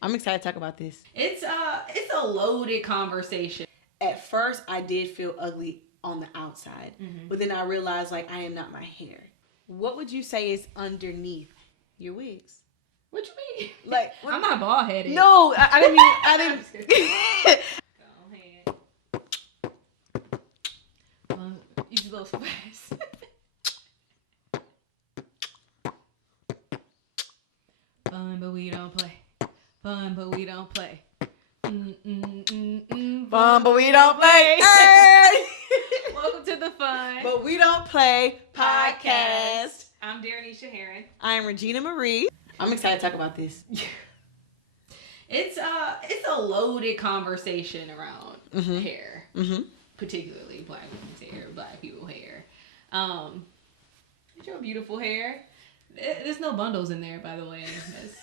I'm excited to talk about this. It's a loaded conversation. At first, I did feel ugly on the outside, but then I realized like I am not my hair. What would you say is underneath your wigs? What you mean? Like I'm not bald headed. No, I didn't mean. I didn't. Go ahead. Use a little fast. Fun, but we don't play. Fun, but we don't play. Fun, but we don't play. Hey! Welcome to the Fun, but we don't play podcast. I'm Daranesha Heron. I am Regina Marie. I'm excited to talk about this. It's a loaded conversation around hair, particularly black women's hair, black people hair. It's your beautiful hair. There's no bundles in there, by the way. It's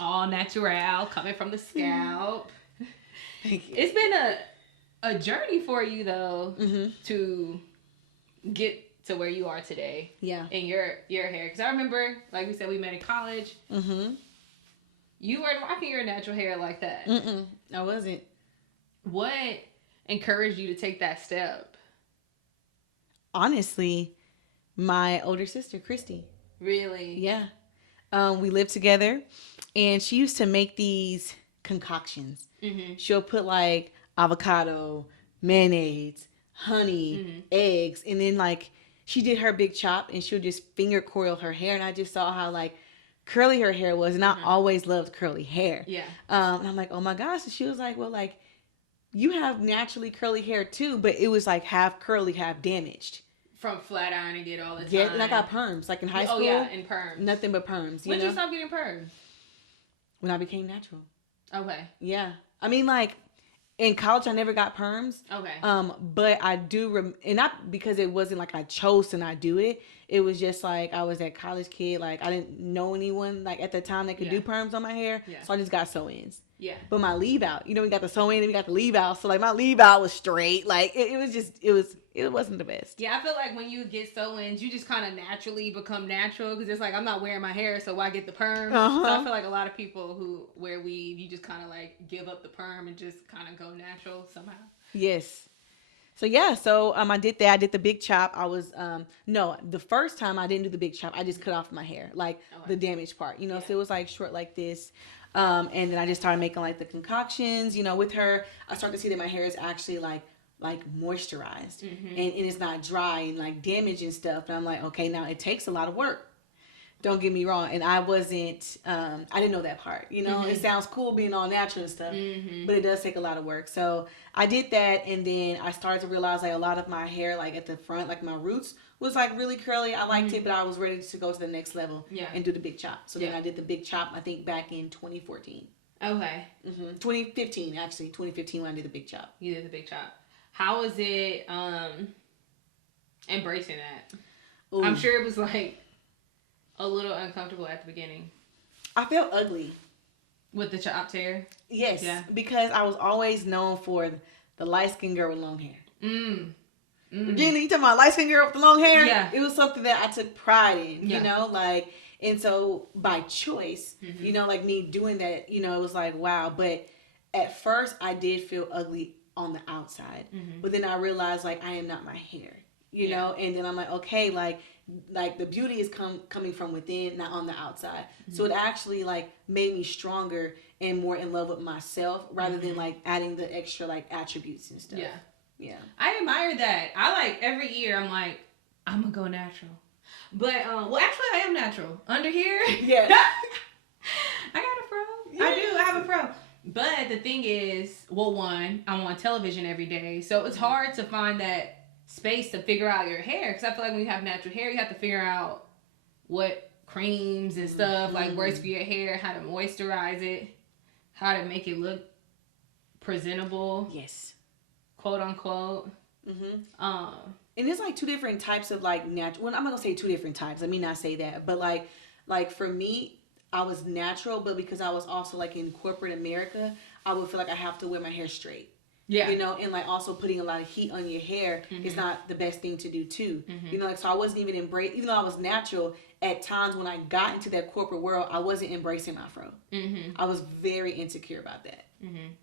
all natural, coming from the scalp. Thank you. It's been a journey for you though to get to where you are today. Yeah. In your hair, because I remember, like we said, we met in college. You weren't rocking your natural hair like that. I wasn't. What encouraged you to take that step? Honestly, my older sister, Christy. Really? Yeah. We lived together, and she used to make these concoctions. She'll put like avocado, mayonnaise, honey, eggs, and then like she did her big chop, and she'll just finger coil her hair, and I just saw how like curly her hair was, and I always loved curly hair. Yeah. And I'm like, oh my gosh. And she was like, well, like you have naturally curly hair too, but it was like half curly, half damaged. From flat ironing it all the time. Yeah, and I got perms. Like in high school. Oh yeah, in perms. Nothing but perms. When did you stop getting perms? When I became natural. Okay. Yeah. I mean, like in college, I never got perms. Okay. But I do, and not because it wasn't like I chose to not do it. It was just like I was that college kid. Like I didn't know anyone like at the time that could do perms on my hair. Yeah. So I just got sew-ins. Yeah. But my leave out, we got the sew-in and we got the leave out. So like my leave out was straight. Like it wasn't the best. Yeah, I feel like when you get sew-ins, you just kind of naturally become natural because it's like I'm not wearing my hair, so why get the perm? So I feel like a lot of people who wear weave, you just kind of like give up the perm and just kind of go natural somehow. Yes. So yeah, I did that. I did the big chop. I was no, the first time I didn't do the big chop. I just cut off my hair, like the damaged part, So it was like short like this. And then I just started making like the concoctions, with her. I started to see that my hair is actually like moisturized and it's not dry and like damaged and stuff. And I'm like, okay, now it takes a lot of work. Don't get me wrong. And I wasn't, I didn't know that part, It sounds cool being all natural and stuff, but it does take a lot of work. So I did that. And then I started to realize like a lot of my hair, like at the front, like my roots was like really curly. I liked it, but I was ready to go to the next level and do the big chop. So then I did the big chop, I think back in 2014. Okay. 2015, actually. 2015 when I did the big chop. You did the big chop. How was it embracing that? Ooh. I'm sure it was like a little uncomfortable at the beginning. I felt ugly. With the chopped hair? Yes. Yeah. Because I was always known for the light-skinned girl with long hair. Regina, you talking about light-skinned girl with the long hair? Yeah. It was something that I took pride in, like, and so by choice, like me doing that, it was like, wow. But at first I did feel ugly on the outside, but then I realized like I am not my hair, and then I'm like, okay, like the beauty is coming from within, not on the outside. So it actually like made me stronger and more in love with myself rather than like adding the extra like attributes and stuff. Yeah. I admire that. I like every year I'm like, I'm gonna go natural. But well actually I am natural. Under here. Yeah. I got a fro. Yeah. I do, I have a fro. But the thing is, well, one, I'm on television every day, so it's hard to find that space to figure out your hair. Because I feel like when you have natural hair, you have to figure out what creams and stuff like works for your hair, how to moisturize it, how to make it look presentable. Yes, quote unquote. And there's like two different types of like natural. Well, I'm not gonna say two different types. Let me not say that, but like for me, I was natural, but because I was also like in corporate America, I would feel like I have to wear my hair straight. Yeah. And like also putting a lot of heat on your hair is not the best thing to do too. Like, so I wasn't even even though I was natural, at times when I got into that corporate world, I wasn't embracing my fro. I was very insecure about that.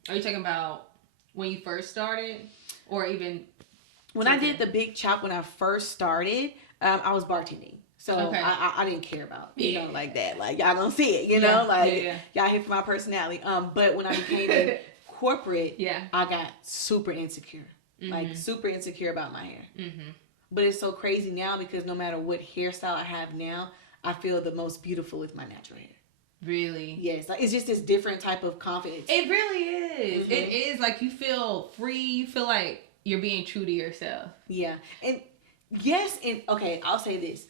Are you talking about when you first started, or even when I did the big chop? When I first started, I was bartending. So I didn't care about, like that. Like, y'all gonna see it, y'all here for my personality. But when I became a corporate, I got super insecure. Like, super insecure about my hair. But it's so crazy now because no matter what hairstyle I have now, I feel the most beautiful with my natural hair. Really? Yes. Like, it's just this different type of confidence. It really is. It is like you feel free. You feel like you're being true to yourself. Yeah. And yes, and okay, I'll say this.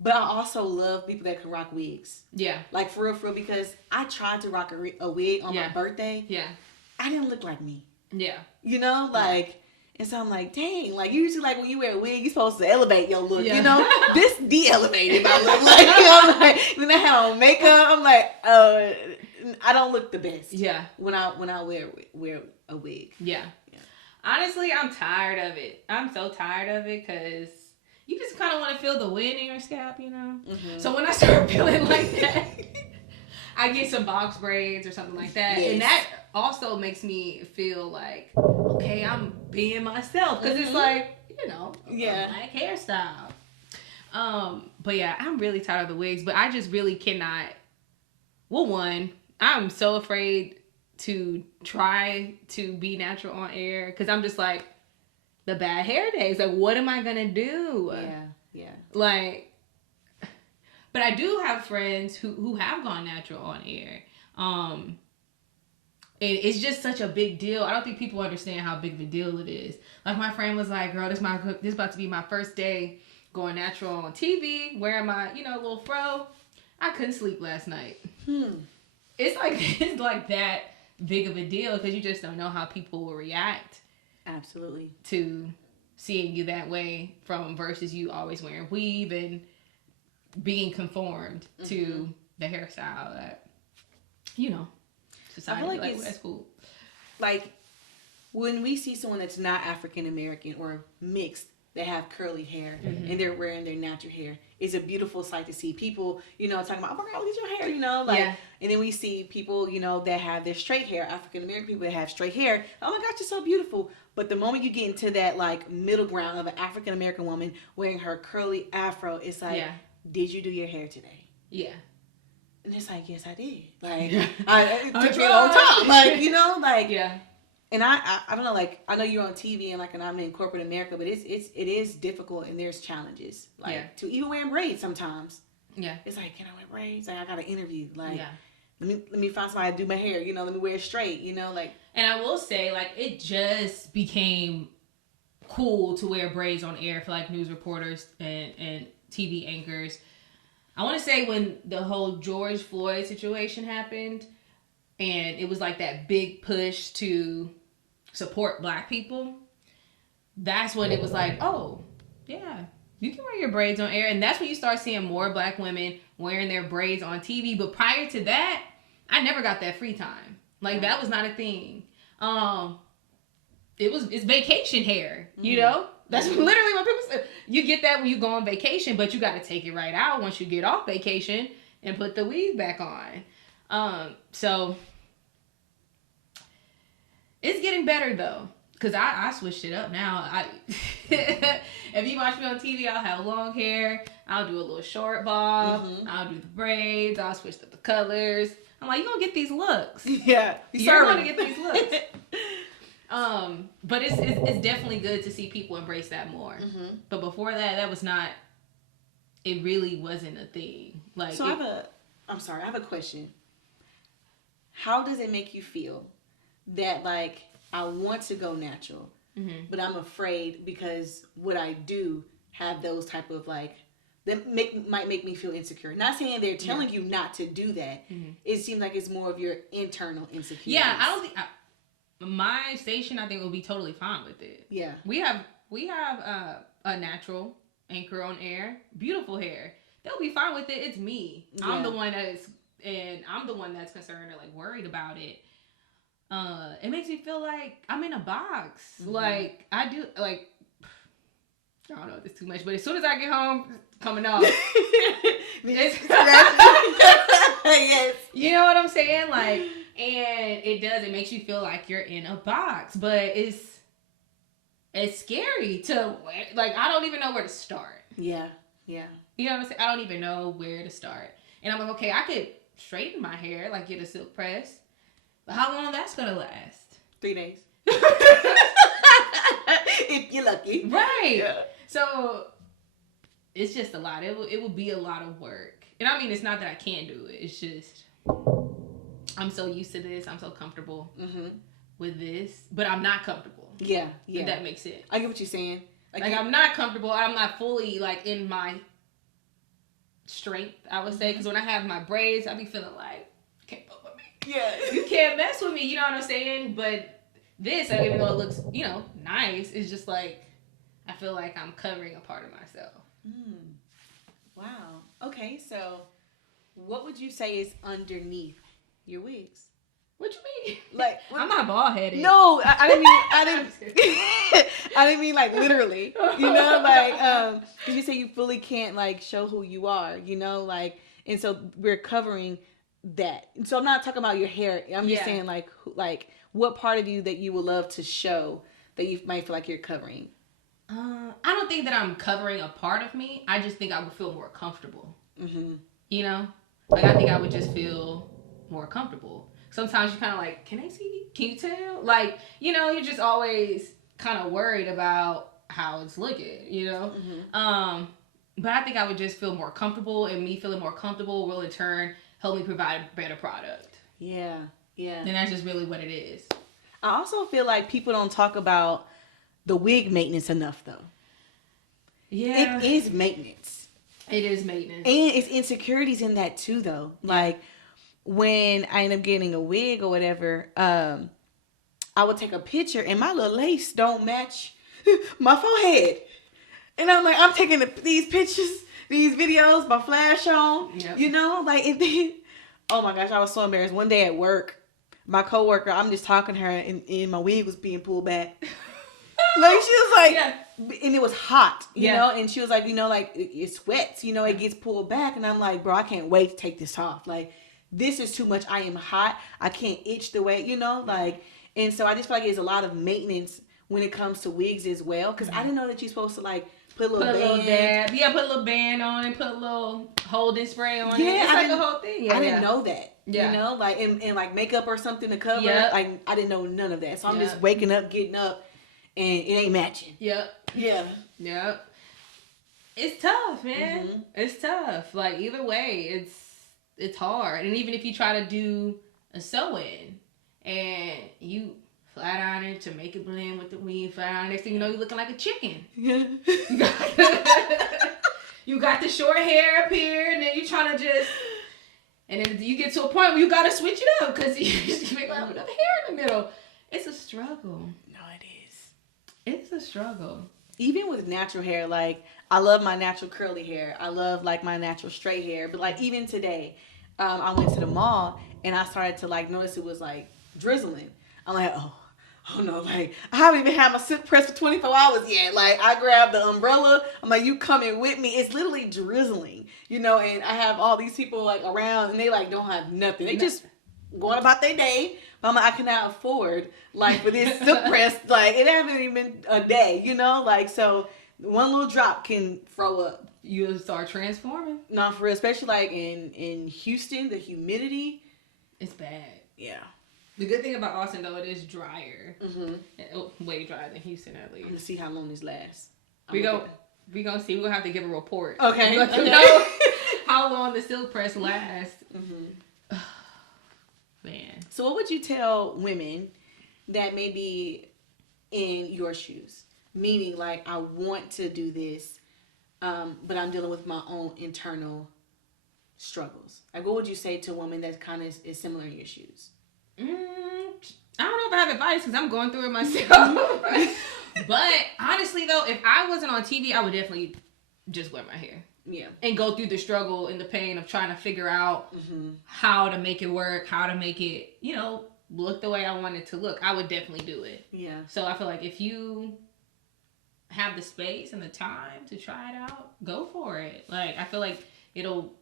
But I also love people that can rock wigs. Yeah. Like, for real, because I tried to rock a wig on my birthday. Yeah. I didn't look like me. Yeah. And so I'm like, dang, like, usually, like, when you wear a wig, you're supposed to elevate your look, This de-elevated my look. Like, I'm like, then I have on makeup, I'm like, I don't look the best. Yeah. When I wear a wig. Yeah. Honestly, I'm tired of it. I'm so tired of it because you just kind of want to feel the wind in your scalp, So when I start feeling like that, I get some box braids or something like that. Yes. And that also makes me feel like, okay, I'm being myself. Because it's like, a black hairstyle. But yeah, I'm really tired of the wigs. But I just really cannot. Well, one, I'm so afraid to try to be natural on air. Because I'm just like, the bad hair days. Like, what am I going to do? Yeah. Like, but I do have friends who have gone natural on air. It's just such a big deal. I don't think people understand how big of a deal it is. Like, my friend was like, girl, this about to be my first day going natural on TV, wearing my, little fro. I couldn't sleep last night. It's like that big of a deal because you just don't know how people will react. Absolutely. To seeing you that way versus you always wearing weave and being conformed to the hairstyle that, society. I feel like that's cool. Like, when we see someone that's not African American or mixed that have curly hair and they're wearing their natural hair, it's a beautiful sight to see. People, talking about, oh my God, look at your hair, and then we see people, that have their straight hair, African American people that have straight hair. Oh my gosh, you're so beautiful. But the moment you get into that, like, middle ground of an African American woman wearing her curly afro, it's like, did you do your hair today? Yeah. And it's like, yes, I did. Like, it took me a long time. Like, yeah. And I don't know, like, I know you're on TV and I'm in corporate America, but it is difficult and there's challenges. Like, to even wearing braids sometimes. Yeah. It's like, can I wear braids? Like, I got an interview. Like, let me find somebody to do my hair. Let me wear it straight. Like. And I will say, like, it just became cool to wear braids on air for, like, news reporters and TV anchors. I want to say when the whole George Floyd situation happened, and it was like that big push to support Black people, that's when it was like, oh, yeah, you can wear your braids on air. And that's when you start seeing more Black women wearing their braids on TV. But prior to that, I never got that free time. Like, that was not a thing. It's vacation hair, That's literally what people say. You get that when you go on vacation, but you got to take it right out once you get off vacation and put the weave back on. So it's getting better though, because I switched it up now. If you watch me on TV, I'll have long hair. I'll do a little short bob. I'll do the braids. I'll switch up the colors. I'm like, you're going to get these looks. Yeah. You're going to get these looks. But it's definitely good to see people embrace that more. But before that was not. It really wasn't a thing. Like, so I have a question. How does it make you feel that, like, I want to go natural, but I'm afraid because what I do have those type of, like, that might make me feel insecure. Not saying they're telling you not to do that. It seems like it's more of your internal insecurity. Yeah, I don't think. My station, I think, will be totally fine with it. Yeah. We have a natural anchor on air. Beautiful hair. They'll be fine with it. It's me. Yeah. I'm the one that's concerned or, like, worried about it. It makes me feel like I'm in a box. Mm-hmm. Like I do, like I don't know if it's too much, but as soon as I get home, it's coming off. Yes. You know what I'm saying? Like, and it makes you feel like you're in a box, but it's scary to, like, I don't even know where to start. Yeah. Yeah. You know what I'm saying? I don't even know where to start. And I'm like, okay, I could straighten my hair, like get a silk press. But how long that's gonna last? 3 days. If you're lucky. Right. Yeah. So it's just a lot. It would be a lot of work. And I mean, it's not that I can't do it. It's just I'm so used to this. I'm so comfortable with this. But I'm not comfortable. Yeah. Yeah. If that makes sense. I get what you're saying. Like I'm not comfortable. I'm not fully like in my strength, I would say. Because when I have my braids, I be feeling like, can't fuck with me. Yeah. You can't mess with me. You know what I'm saying? But this, even though it looks, nice, it's just like, I feel like I'm covering a part of myself. Wow. Okay, so what would you say is underneath your wigs? What you mean? Like, I'm not bald headed. No, I didn't mean like literally. Like, because you say you fully can't like show who you are. Like, and so we're covering that. So I'm not talking about your hair. I'm just saying like what part of you that you would love to show that you might feel like you're covering. I don't think that I'm covering a part of me. I just think I would feel more comfortable. Like I think I would just feel more comfortable. Sometimes you're kind of like, can they see? Can you tell? Like, you're just always kind of worried about how it's looking, But I think I would just feel more comfortable, and me feeling more comfortable will in turn help me provide a better product. Yeah, yeah. And that's just really what it is. I also feel like people don't talk about the wig maintenance enough, though. Yeah. It is maintenance. It is maintenance. And it's insecurities in that, too, though. Yeah. Like, when I end up getting a wig or whatever, I would take a picture, and my little lace don't match my forehead. And I'm like, I'm taking these pictures, these videos, my flash on, like, and then, oh my gosh, I was so embarrassed. One day at work, my coworker, I'm just talking to her, and my wig was being pulled back. Like, she was like, and it was hot, you know, and she was like, like, it sweats, it gets pulled back. And I'm like, bro, I can't wait to take this off. Like, this is too much. I am hot. I can't itch the way, like, and so I just feel like there's a lot of maintenance when it comes to wigs as well. Because I didn't know that you're supposed to, like, put a little band. Put a little band on it, put a little holding spray on it. It's like a whole thing. I didn't know that. Like, and like makeup or something to cover. Like, I didn't know none of that. So I'm just waking up, getting up, and it ain't matching. Yep. Yeah. It's tough, man. It's tough. Like, either way, it's hard. And even if you try to do a sew-in and you flat iron it to make it blend with the weave, flat iron, next thing you know, you're looking like a chicken. You got the short hair up here, and then you trying to just, and then you get to a point where you got to switch it up because you just make enough hair in the middle. It's a struggle. No, it is. It's a struggle. Even with natural hair, like, I love my natural curly hair. I love, like, my natural straight hair. But, like, even today, I went to the mall, and I started to, like, notice it was, like, drizzling. I'm like, oh no, like, I haven't even had my silk press for 24 hours yet. Like, I grabbed the umbrella. I'm like, you coming with me? It's literally drizzling, and I have all these people, like, around, and they, like, don't have nothing. They just going about their day. But I'm like, I cannot afford, like, for this silk press, like, it hasn't even been a day, like, so one little drop can throw up. You'll start transforming. Not for real, especially, like, in Houston, the humidity. It's bad. Yeah. The good thing about Austin, though, it is drier. Way drier than Houston, at least. Let's see how long this lasts. We gonna see. We're going to have to give a report. Okay. Let you know how long the silk press lasts. Man. So what would you tell women that may be in your shoes? Meaning, like, I want to do this, but I'm dealing with my own internal struggles. Like, what would you say to a woman that kind of is similar in your shoes? I don't know if I have advice because I'm going through it myself. But honestly, though, if I wasn't on TV, I would definitely just wear my hair. Yeah. And go through the struggle and the pain of trying to figure out how to make it work, how to make it, look the way I want it to look, I would definitely do it. Yeah. So I feel like if you have the space and the time to try it out, go for it. Like, I feel like it'll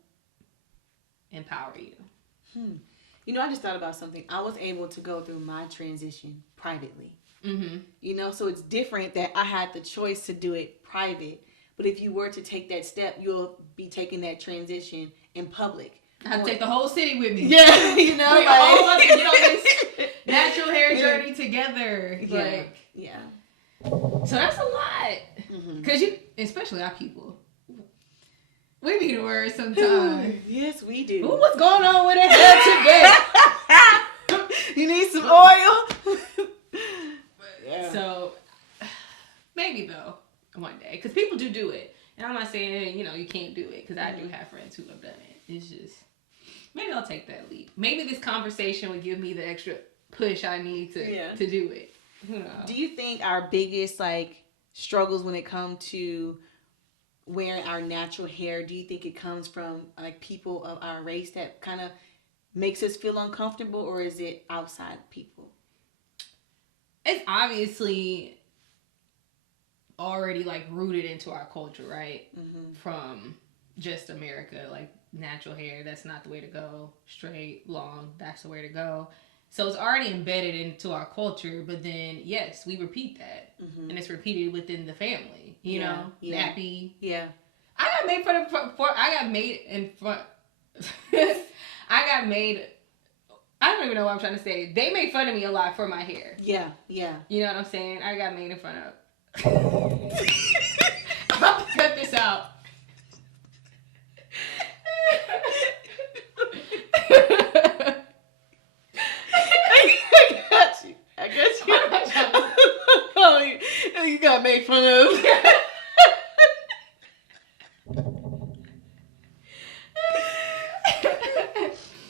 empower you. You know, I just thought about something. I was able to go through my transition privately. Mm-hmm. You know, so it's different that I had the choice to do it private. But if you were to take that step, you'll be taking that transition in public. I have to take the whole city with me. Yeah, you know, we all have to get on this natural hair journey together. Yeah. Like, yeah. So that's a lot. Because you, especially our people, we need words sometimes. Yes, we do. Ooh, what's going on with that hair today? You need some oil? Yeah. So, maybe though, one day. Because people do it. And I'm not saying, you know, you can't do it. Because I do have friends who have done it. It's just, maybe I'll take that leap. Maybe this conversation would give me the extra push I need to do it. Who knows? Do you think our biggest, like, struggles when it comes to wearing our natural hair, do you think it comes from, like, people of our race that kind of makes us feel uncomfortable, or is it outside people? It's obviously already, like, rooted into our culture, right? From just America, like, natural hair, that's not the way to go. Straight, long, that's the way to go. So it's already embedded into our culture, but then, yes, we repeat that. And it's repeated within the family, you know? Nappy. Yeah. I got made fun of I got made in front. I don't even know what I'm trying to say. They made fun of me a lot for my hair. Yeah, yeah. You know what I'm saying? I got made in front of. I'll cut this out. I got you. Oh, you got made fun of.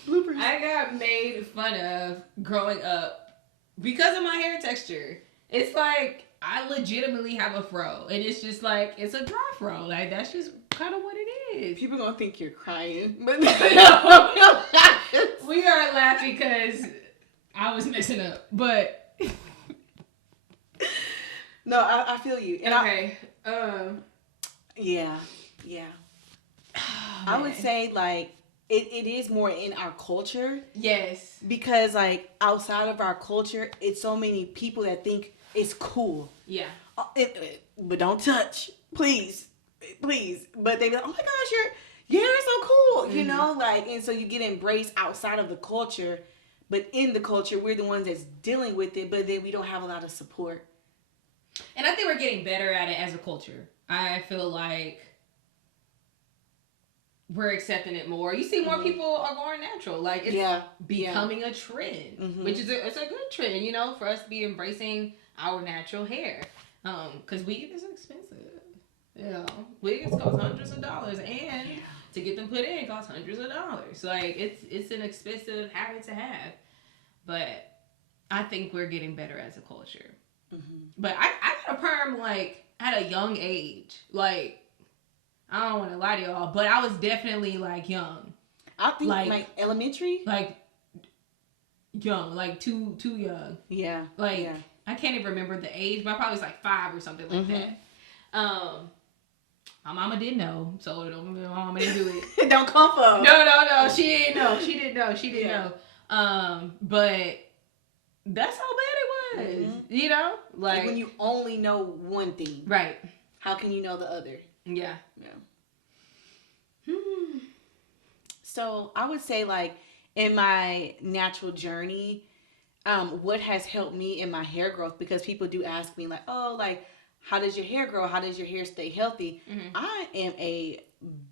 Bloopers. I got made fun of growing up because of my hair texture. It's like I legitimately have a fro, and it's just like it's a dry fro. Like that's just kind of what it is. People gonna think you're crying, but no, we are laughing because I was messing up, but. No, I feel you. And okay. Yeah. Oh, I would say, like, it is more in our culture. Yes. Because, like, outside of our culture, it's so many people that think it's cool. Yeah. But don't touch. Please. But they be like, oh my gosh, your hair is so cool. You know? Like, and so you get embraced outside of the culture. But in the culture, we're the ones that's dealing with it. But then we don't have a lot of support. And I think we're getting better at it as a culture. I feel like we're accepting it more. You see more people are going natural. Like, it's becoming a trend, which is it's a good trend, you know, for us to be embracing our natural hair. Because weave is expensive. You know, wigs cost hundreds of dollars, and to get them put in costs hundreds of dollars. Like, it's an expensive habit to have. But I think we're getting better as a culture. But I got a perm, like, at a young age. Like, I don't want to lie to y'all, but I was definitely, like, young. I think, like elementary? Like, young. Like, too young. Yeah. Like, I can't even remember the age, but I probably was, like, 5 or something like that. My mama didn't know, so my mama didn't do it. Don't come for. No. She didn't know. She didn't know. But that's how bad it was. You know? Like when you only know one thing. Right. How can you know the other? Yeah. So I would say, like, in my natural journey, what has helped me in my hair growth, because people do ask me, like, oh, like, how does your hair grow? How does your hair stay healthy? I am a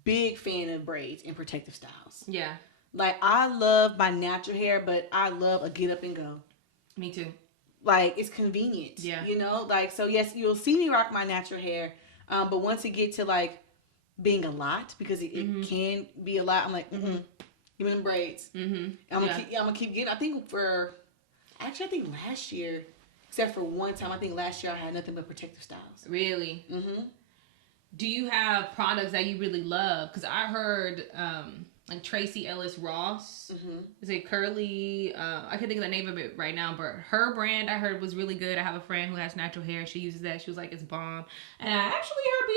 big fan of braids and protective styles. Yeah. Like, I love my natural hair, but I love a get up and go. Me too. Like, it's convenient. Yeah. You know? Like, so yes, you'll see me rock my natural hair. But once it get to, like, being a lot, because it can be a lot, I'm like, give me them braids. I'm gonna keep getting, I think last year, except for one time, I think last year I had nothing but protective styles. Really? Do you have products that you really love? Because I heard, like Tracy Ellis Ross. It's a curly. I can't think of the name of it right now, but her brand I heard was really good. I have a friend who has natural hair. She uses that. She was like, it's bomb. And I actually heard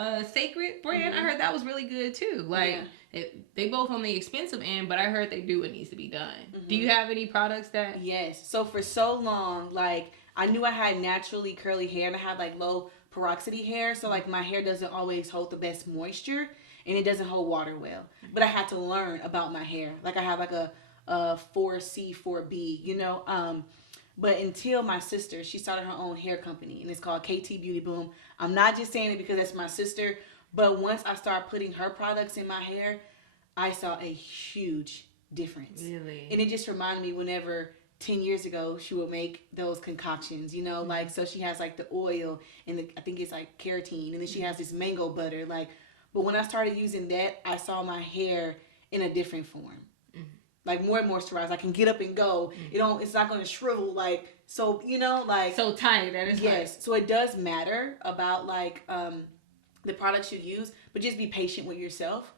Beyonce's Sacred brand. I heard that was really good too. Like they both on the expensive end, but I heard they do what needs to be done. Do you have any products that? Yes. So for so long, like I knew I had naturally curly hair, and I had like low porosity hair, so like my hair doesn't always hold the best moisture, and it doesn't hold water well. But I had to learn about my hair. Like I have like a 4C, 4B, you know. But until my sister, she started her own hair company, and it's called KT Beauty Boom. I'm not just saying it because that's my sister, but once I started putting her products in my hair, I saw a huge difference. Really? And it just reminded me whenever 10 years ago she would make those concoctions, you know, like, so she has like the oil and I think it's like carotene, and then she has this mango butter, like, but when I started using that, I saw my hair in a different form. Like more moisturized. I can get up and go. It's not going to shrivel, like, so, you know, like, so tight. That is yes. Tight. So it does matter about like the products you use, but just be patient with yourself,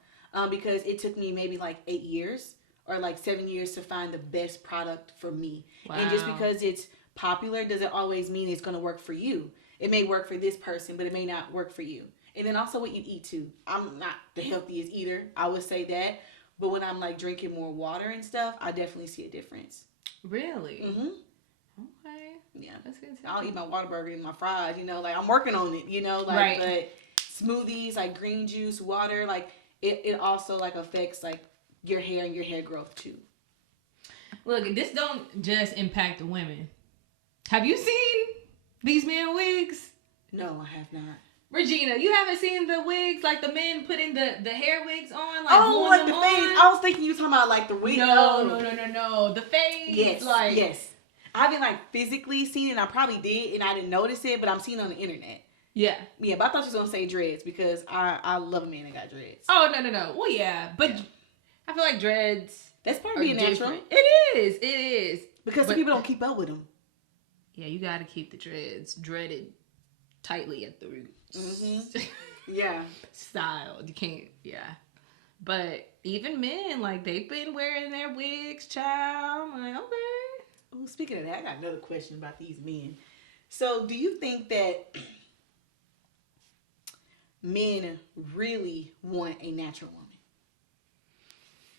because it took me maybe like 8 years or like 7 years to find the best product for me. Wow. And just because it's popular doesn't always mean it's going to work for you. It may work for this person, but it may not work for you. And then also what you eat too. I'm not the healthiest eater, I would say that. But when I'm like drinking more water and stuff, I definitely see a difference. Really? Okay. Yeah. That's good. I'll eat my Whataburger and my fries, you know, like I'm working on it, you know, like, right. But smoothies, like green juice, water, like it also like affects like your hair and your hair growth too. Look, this don't just impact the women. Have you seen these men wigs? No, I have not. Regina, you haven't seen the wigs, like the men putting the hair wigs on, like like the fade. I was thinking you were talking about like the wig. No, the fade. Yes, like yes. I haven't like physically seen it. I probably did, and I didn't notice it, but I'm seeing it on the internet. Yeah. Yeah, but I thought you was gonna say dreads because I love a man that got dreads. Oh no. Well, yeah, but I feel like dreads. That's part of being natural. It is. Because some people don't keep up with them. Yeah, you got to keep the dreads dreaded tightly at the roots. Yeah. Styled. You can't. Yeah. But even men, like, they've been wearing their wigs, child. I'm like, okay. Oh, speaking of that, I got another question about these men. So, do you think that men really want a natural woman?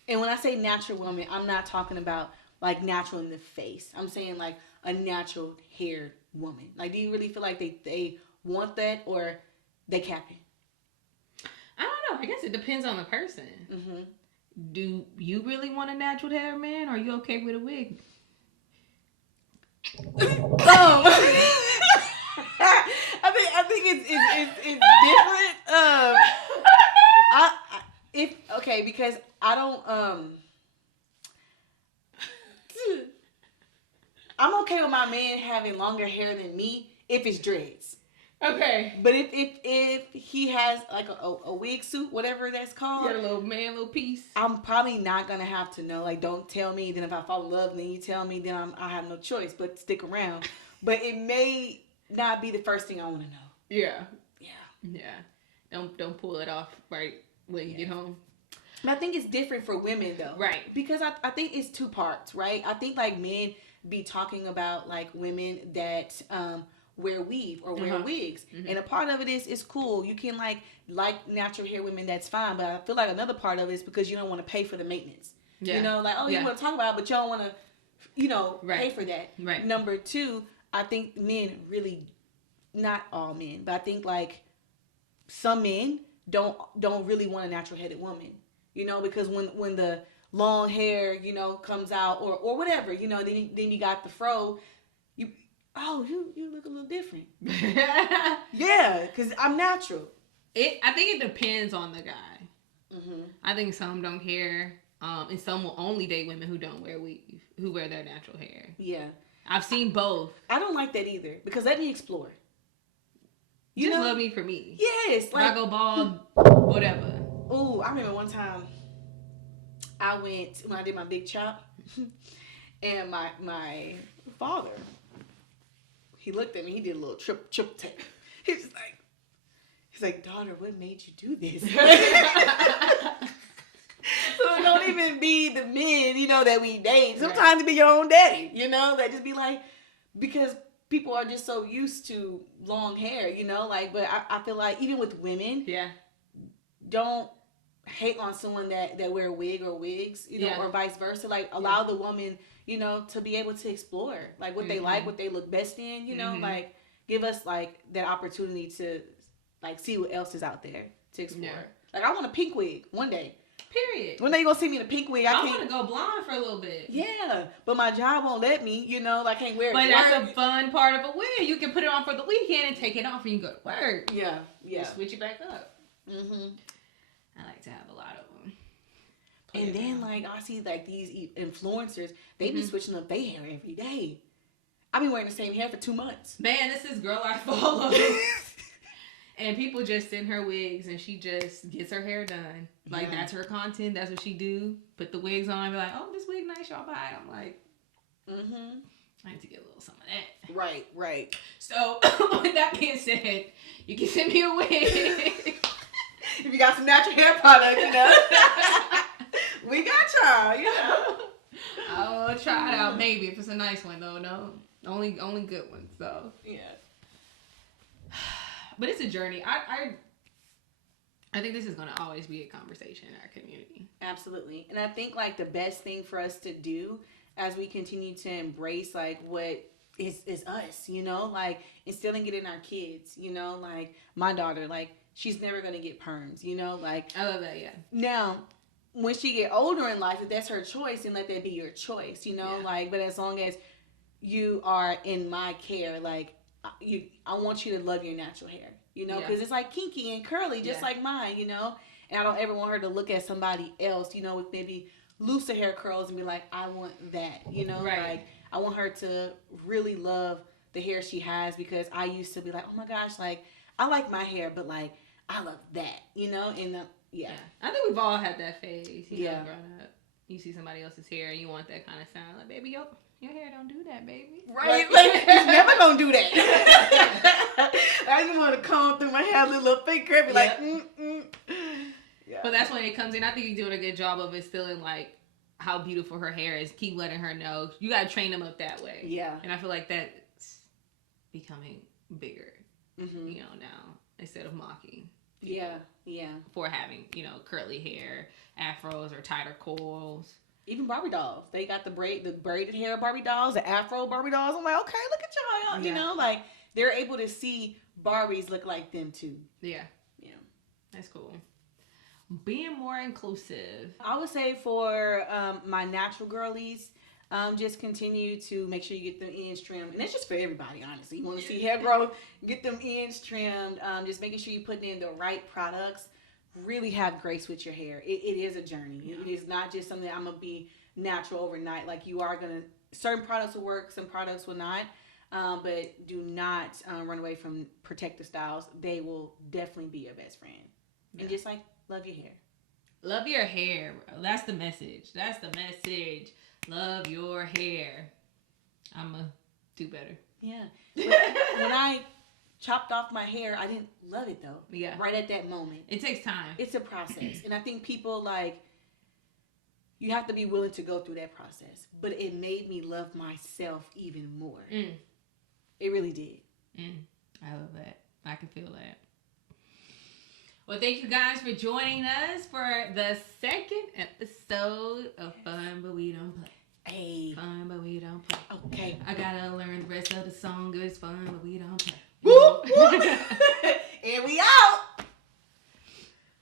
And when I say natural woman, I'm not talking about like natural in the face. I'm saying like a natural haired woman. Like, do you really feel like they want that, or they capping? I don't know. I guess it depends on the person. Do you really want a natural hair man, or are you okay with a wig? I think it's different. Because I don't I'm okay with my man having longer hair than me if it's dreads. Okay. But if he has like a wig suit, whatever that's called, a little piece, I'm probably not gonna have to know. Like, don't tell me. Then if I fall in love, then you tell me. Then I have no choice but stick around. But it may not be the first thing I want to know. Yeah. Don't pull it off right when you get home. But I think it's different for women though, right? Because I think it's two parts, right? I think like men be talking about like women that wear weave or wear wigs, and a part of it is cool. You can like natural hair women, that's fine. But I feel like another part of it is because you don't want to pay for the maintenance. You know, like you want to talk about it, but you don't want to, pay for that. Right. Number two, I think men really, not all men, but I think like some men don't really want a natural headed woman. Because when the long hair, comes out or whatever, then you got the fro. You look a little different. Yeah, because I'm natural. I think it depends on the guy. I think some don't care, and some will only date women who don't wear weave, who wear their natural hair. Yeah, I've seen both. I don't like that either, because let me explore. You just love me for me. Yes, like, if I go bald, whatever. Oh, I remember one time I went when I did my big chop, and my father, he looked at me. He did a little triple take. He's like, daughter, what made you do this? So it don't even be the men, that we date. Sometimes it be your own daddy, that just be like, because people are just so used to long hair, but I feel like even with women, don't hate on someone that wear a wig or wigs, or vice versa. Like allow the woman, to be able to explore like what they like, what they look best in, like give us like that opportunity to like see what else is out there to explore. Like I want a pink wig one day. Period. One day you gonna see me in a pink wig. I want to go blonde for a little bit. Yeah, but my job won't let me. I can't wear it. But that's a fun part of a wig. You can put it on for the weekend and take it off when you go to work. Yeah. Just switch it back up. I like to have a lot of them. And then like I see like these influencers, they be switching up their hair every day. I've been wearing the same hair for 2 months. Man, this is girl I follow. And people just send her wigs and she just gets her hair done. Like that's her content. That's what she do. Put the wigs on and be like, oh, this wig nice, y'all buy it. I'm like, I need to get a little some of that. Right. So with that being said, you can send me a wig. If you got some natural hair products, we got y'all, I'll try it out maybe if it's a nice one though. No, only good ones though. Yeah. But it's a journey. I think this is going to always be a conversation in our community. Absolutely. And I think like the best thing for us to do as we continue to embrace like what is us, like instilling it in our kids, like my daughter, like she's never going to get perms, like I love that. Yeah. Now, when she get older in life, if that's her choice, then let that be your choice, like, but as long as you are in my care, like I want you to love your natural hair, because it's like kinky and curly, just like mine, and I don't ever want her to look at somebody else, with maybe looser hair curls and be like, I want that, like I want her to really love the hair she has, because I used to be like, oh my gosh, like I like my hair, but like I love that, and I think we've all had that phase, growing up. You see somebody else's hair and you want that kind of sound, like baby, your hair don't do that, baby. Right? Like, it's never gonna do that. I just want to comb through my hair, little fake hair, be like, Yeah. But that's when it comes in. I think you're doing a good job of instilling like how beautiful her hair is. Keep letting her know. You gotta train them up that way. Yeah. And I feel like that's becoming bigger. Now instead of mocking. Yeah. For having curly hair, afros, or tighter coils. Even Barbie dolls. They got the braided hair Barbie dolls, the afro Barbie dolls. I'm like, okay, look at y'all. Like they're able to see Barbies look like them too. Yeah. That's cool. Being more inclusive. I would say for my natural girlies, just continue to make sure you get them ends trimmed. And that's just for everybody, honestly. You want to see hair growth, get them ends trimmed. Just making sure you're putting in the right products. Really have grace with your hair. It is a journey. It is not just something that I'm going to be natural overnight. Like you are going to, certain products will work, some products will not. But do not run away from protective styles. They will definitely be your best friend. Yeah. And just like, love your hair. Love your hair, bro. That's the message. Love your hair. I'ma do better. Yeah. When I chopped off my hair, I didn't love it though. Yeah. Right at that moment. It takes time. It's a process. And I think people like, you have to be willing to go through that process. But it made me love myself even more. It really did. I love that. I can feel that. Well, thank you guys for joining us for the second episode of Fun But We Don't Play. Hey. Fun But We Don't Play. Okay. I gotta learn the rest of the song. It's fun, but we don't play. Woo! And we out.